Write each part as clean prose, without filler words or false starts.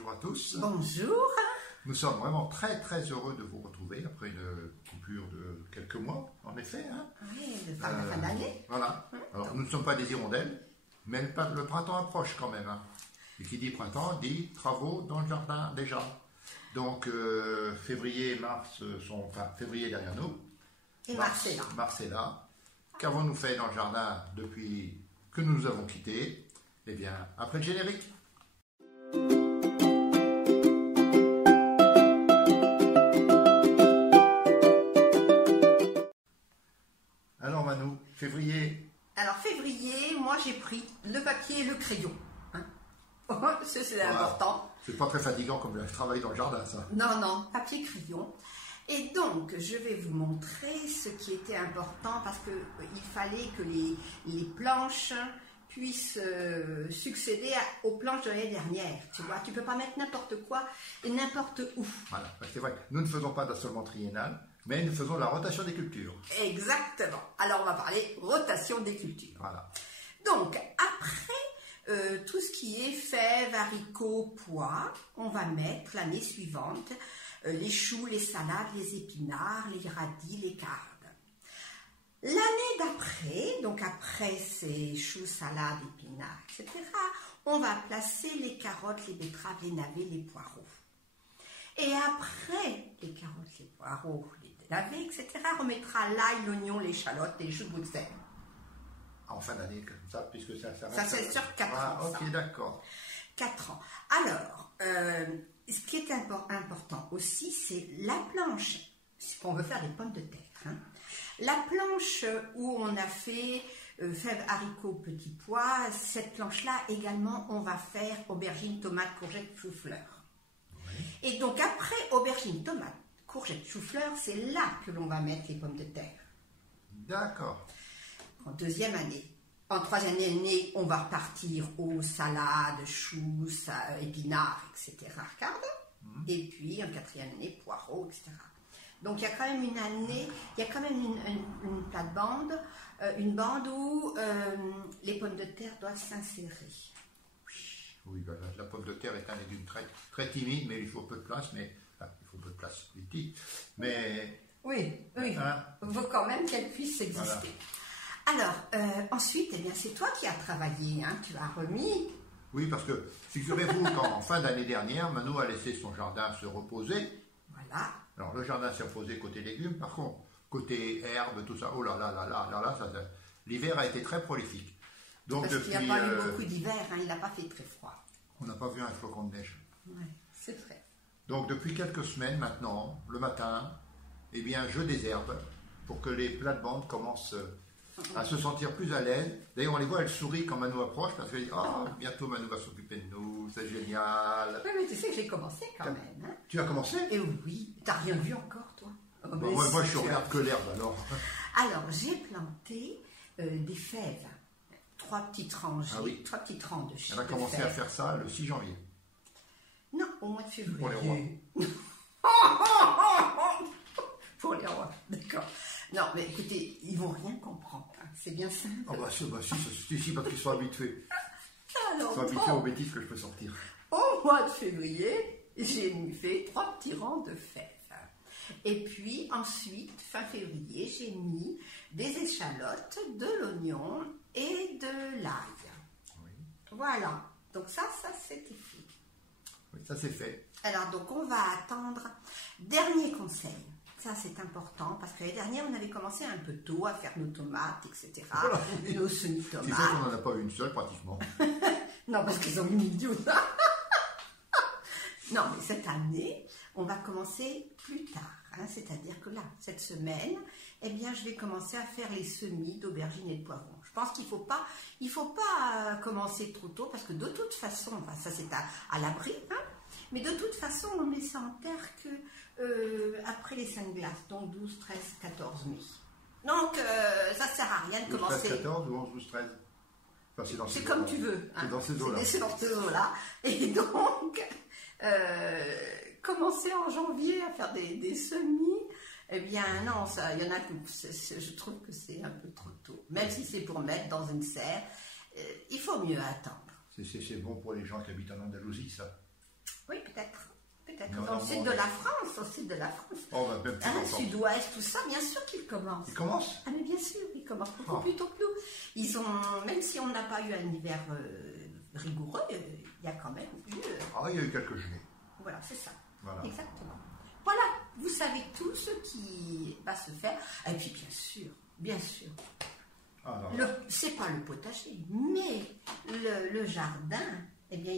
bonjour à tous. Bonjour. Nous sommes vraiment très heureux de vous retrouver après une coupure de quelques mois, en effet. Hein. Oui, de fin d'année. Voilà. Alors nous ne sommes pas des hirondelles, mais le printemps approche quand même. Hein. Et qui dit printemps dit travaux dans le jardin déjà. Donc février et mars sont, enfin février derrière nous. Et mars est là. Mars est là. Qu'avons-nous fait dans le jardin depuis que nous avons quitté? Eh bien, après le générique. Alors Manu, février. Alors février, moi j'ai pris le papier et le crayon. Hein. Ça c'est important. C'est pas très fatigant comme le travail dans le jardin, ça. Non, papier crayon. Et donc, je vais vous montrer ce qui était important parce qu'il fallait que les planches puissent succéder aux planches de l'année dernière. Tu vois, tu peux pas mettre n'importe quoi et n'importe où. Voilà, c'est vrai. Nous ne faisons pas d'assolement triennal, mais nous faisons la rotation des cultures. Exactement. Alors, on va parler rotation des cultures. Voilà. Donc, après tout ce qui est fèves, haricots, pois, on va mettre l'année suivante les choux, les salades, les épinards, les radis, les carottes. L'année d'après, donc après ces choux, salades, épinards, etc., on va placer les carottes, les betteraves, les navets, les poireaux. Et après les carottes, les poireaux, les navets, etc., on mettra l'ail, l'oignon, l'échalote et les choux de Bruxelles. En fin d'année, comme ça, puisque ça Ça c'est sur 4 ans. Ok, d'accord. 4 ans. Alors, ce qui est important aussi, c'est la planche, on veut faire des pommes de terre. Hein. La planche où on a fait fèves, haricots, petits pois, cette planche-là également, on va faire aubergines, tomates, courgettes, chou-fleur. Oui. Et donc après aubergines, tomates, courgettes, chou-fleur, c'est là que l'on va mettre les pommes de terre. D'accord. En deuxième année. En troisième année, on va repartir aux salades, choux, épinards, etc. Regarde. Et puis en quatrième année, poireaux, etc. Donc il y a quand même une année, il y a quand même une plate-bande, une bande où les pommes de terre doivent s'insérer. Oui, ben, la pomme de terre est un légume très timide, mais il faut peu de place, mais enfin, il faut peu de place politique. Mais oui, hein, il faut quand même qu'elle puisse exister. Voilà. Alors, ensuite, eh bien, c'est toi qui as travaillé, hein, tu as remis. Oui, parce que figurez-vous qu'en fin d'année dernière, Manu a laissé son jardin se reposer. Voilà. Alors, le jardin s'est reposé côté légumes, par contre, côté herbes, tout ça, oh là là, l'hiver a été très prolifique. Donc, parce qu'il n'y a pas eu beaucoup d'hiver, hein, il n'a pas fait très froid. On n'a pas vu un flocon de neige. Oui, c'est vrai. Donc, depuis quelques semaines maintenant, le matin, eh bien, je désherbe pour que les plates-bandes commencent à se sentir plus à l'aise. D'ailleurs, on les voit, elles sourient quand Manu approche parce qu'elle dit « Oh, bientôt Manu va s'occuper de nous, c'est génial !» Oui, mais tu sais que j'ai commencé quand même. Hein. Tu as commencé? Et oui, tu n'as rien vu encore, toi? Oh, moi, je regarde que l'herbe, alors. Alors, j'ai planté des fèves, 3 petites rangées, ah, oui. 3 petites rangs de fèves. Elle a commencé à faire ça le 6 janvier. Non, au mois de février. Pour les rois. Pour les rois, d'accord. Non, mais écoutez, ils vont rien comprendre. Hein. C'est bien simple. Ah bah si, parce qu'ils sont habitués. Alors, ils sont habitués aux bêtises que je peux sortir. Au mois de février, j'ai fait 3 petits rangs de fèves. Et puis ensuite, fin février, j'ai mis des échalotes, de l'oignon et de l'ail. Oui. Voilà. Donc ça c'était fait. Oui, ça c'est fait. Alors donc on va attendre. Dernier conseil. Ça, c'est important, parce que l'année dernière, on avait commencé un peu tôt à faire nos tomates, etc. Voilà, nos semi-tomates. Tu sais qu'on n'en a pas eu une seule, pratiquement. Non, parce qu'ils ont eu une dune. Non, mais cette année, on va commencer plus tard. Hein, c'est-à-dire que là, cette semaine, eh bien, je vais commencer à faire les semis d'aubergines et de poivrons. Je pense qu'il ne faut pas commencer trop tôt, parce que de toute façon, enfin, ça c'est à l'abri, hein, mais de toute façon, on met ça en terre que après les 5 glaces, donc 12, 13, 14 mai. Donc, ça ne sert à rien de commencer. 13, 14 ou 11, 12, 13 enfin, c'est comme tu veux. Hein. C'est dans ces eaux-là. C'est dans ces eaux-là. Et donc, commencer en janvier à faire des semis, eh bien non, il y en a que je trouve que c'est un peu trop tôt. Même si c'est pour mettre dans une serre, il faut mieux attendre. C'est bon pour les gens qui habitent en Andalousie, ça. Oui, peut-être. Peut-être. Non, Dans le non, sud bon, de la France, au sud de la France. Oh, bah, même plus Hein, longtemps. sud-ouest, tout ça, bien sûr qu'ils commencent. Il commence? Ah mais bien sûr, ils commencent beaucoup Ah. plus tôt que nous. Ils ont, même si on n'a pas eu un hiver rigoureux, il y a quand même eu... Ah, il y a eu quelques gelées. voilà, c'est ça. Voilà. Exactement. Voilà, vous savez tout ce qui va se faire. Et puis bien sûr, Ah, non, c'est pas le potager, mais le jardin, eh bien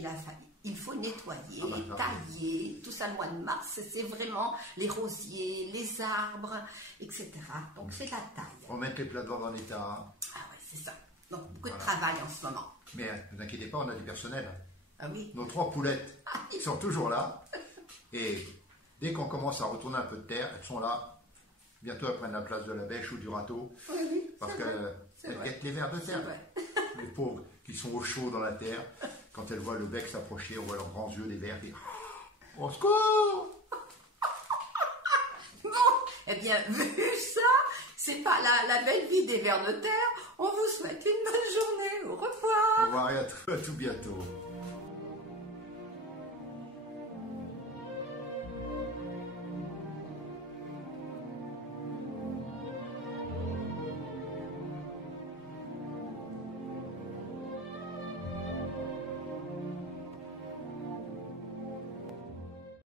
il faut nettoyer, Ah, bah, tailler, tout ça le mois de mars, c'est vraiment les rosiers, les arbres, etc. Donc c'est la taille. remettre les plates-bandes en état. Ah ouais, c'est ça. Donc beaucoup de Voilà. travail en ce moment. Mais ne vous inquiétez pas, on a du personnel. Ah oui. Nos 3 poulettes sont toujours là. Et dès qu'on commence à retourner un peu de terre, elles sont là. Bientôt, elles prennent la place de la bêche ou du râteau. Oui, oui, Parce c'est vrai. qu'elles vrai. guettent les vers de C'est terre. vrai. Les pauvres qui sont au chaud dans la terre, quand elles voient le bec s'approcher, on voit leurs grands yeux des vers qui... Au secours! Bon, eh bien, vu ça, c'est pas la belle vie des vers de terre. On vous souhaite une bonne journée. Au revoir. Au revoir et à tout bientôt.